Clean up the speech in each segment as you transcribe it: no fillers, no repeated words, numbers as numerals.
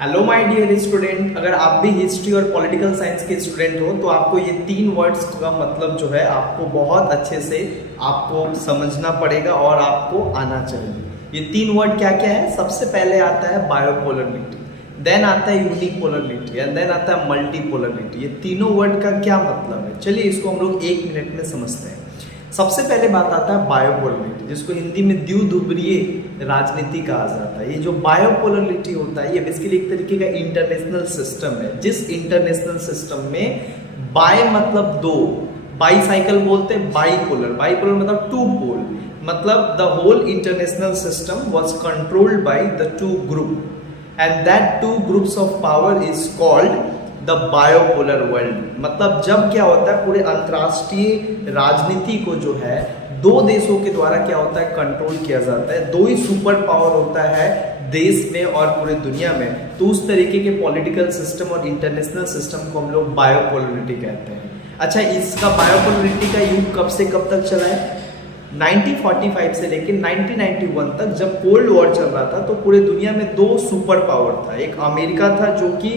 Hello my dear student, अगर आप भी हिस्ट्री और पॉलिटिकल साइंस के स्टूडेंट हो तो आपको ये तीन वर्ड्स का मतलब जो है आपको बहुत अच्छे से आपको समझना पड़ेगा और आपको आना चाहिए। ये तीन वर्ड क्या क्या है? सबसे पहले आता है बायोपोलरिटी, देन आता है यूनिपोलरिटी एंड देन आता है मल्टीपोलरिटी। ये तीनों वर्ड का क्या मतलब है, चलिए इसको हम लोग 1 मिनट में समझते हैं। सबसे पहले बात आता है बायोपोलरिटी, जिसको हिंदी में द्विध्रुवीय राजनीति कहा जाता है। ये जो बायोपोलरिटी होता है ये बेसिकली एक तरीके का इंटरनेशनल सिस्टम है, जिस इंटरनेशनल सिस्टम में बाय मतलब दो, बाई साइकिल बोलते हैं, बाईपोलर, बाईपोलर मतलब टू पोल, मतलब the whole international system was controlled by the two group and that two groups of power is called the bipolar world. मतलब जब क्या होता है, पूरे अंतरराष्ट्रीय राजनीति को जो है दो देशों के द्वारा क्या होता है, कंट्रोल किया जाता है। दो ही सुपर पावर होता है देश में और पूरे दुनिया में, तो उस तरीके के पॉलिटिकल सिस्टम और इंटरनेशनल सिस्टम को हम लोग बायोपोलरिटी कहते हैं। अच्छा, इसका बायोपोलरिटी का युग कब से कब तक चला है? 1945 से लेकर 1991 तक, जब कोल्ड वॉर चल रहा था तो पूरे दुनिया में दो सुपर पावर था। एक अमेरिका था जो कि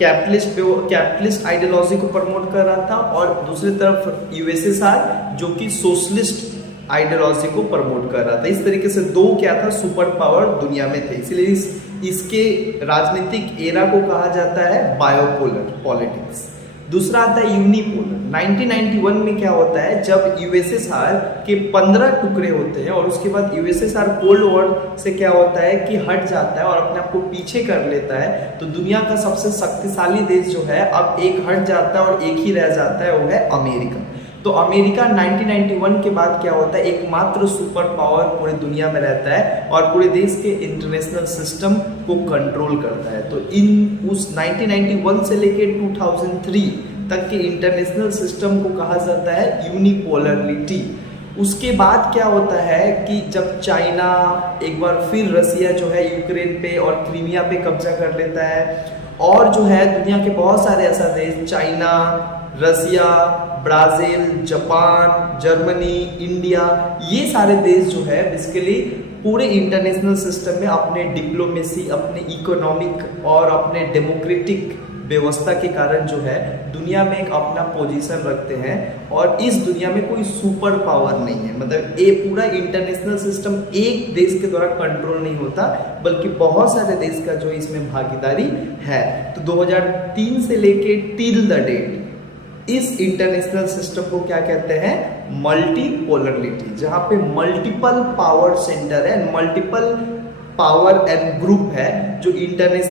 कैपिटलिस्ट आइडियोलॉजी को प्रमोट कर रहा था, और दूसरी तरफ यूएसएसआर जो कि सोशलिस्ट आइडियोलॉजी को प्रमोट कर रहा था। इस तरीके से दो क्या था, सुपर पावर दुनिया में थे। इसलिए इसके राजनीतिक एरा को कहा जाता है बायोपोलर पॉलिटिक्स। दूसरा आता है यूनिपोलर। 1991 में क्या होता है, जब यूएसएसआर के 15 टुकड़े होते हैं और उसके बाद यूएसएसआर कोल्ड वॉर से क्या होता है कि हट जाता है और अपने आप को पीछे कर लेता है, तो दुनिया का सबसे शक्तिशाली देश जो है अब एक हट जाता है और एक ही रह जाता है, वो है अमेरिका। तो अमेरिका 1991 के बाद क्या होता है, एकमात्र सुपर पावर पूरे दुनिया में रहता है और पूरे देश के इंटरनेशनल सिस्टम को कंट्रोल करता है। तो इन उस 1991 से लेकर 2003 तक के इंटरनेशनल सिस्टम को कहा जाता है यूनिपोलरिटी। उसके बाद क्या होता है कि जब चाइना एक बार फिर रसिया जो है यूक्रेन पे और क्रीमिया पे कब्जा कर लेता है, और जो है दुनिया के बहुत सारे ऐसा देश, चाइना, रसिया, ब्राजील, जापान, जर्मनी, इंडिया, ये सारे देश जो है बेसिकली पूरे इंटरनेशनल सिस्टम में अपने डिप्लोमेसी, अपने इकोनॉमिक और अपने डेमोक्रेटिक व्यवस्था के कारण जो है दुनिया में एक अपना पोजीशन रखते हैं, और इस दुनिया में कोई सुपर पावर नहीं है। मतलब ये पूरा इंटरनेशनल सिस्टम एक देश के द्वारा कंट्रोल नहीं होता, बल्कि बहुत सारे देश का जो इसमें भागीदारी है। तो 2003 से लेके टिल द डेट इस इंटरनेशनल सिस्टम को क्या कहते हैं, मल्टीपोलरिटी, जहां पे मल्टीपल पावर सेंटर है, मल्टीपल पावर एंड ग्रुप है जो इंटरनेशनल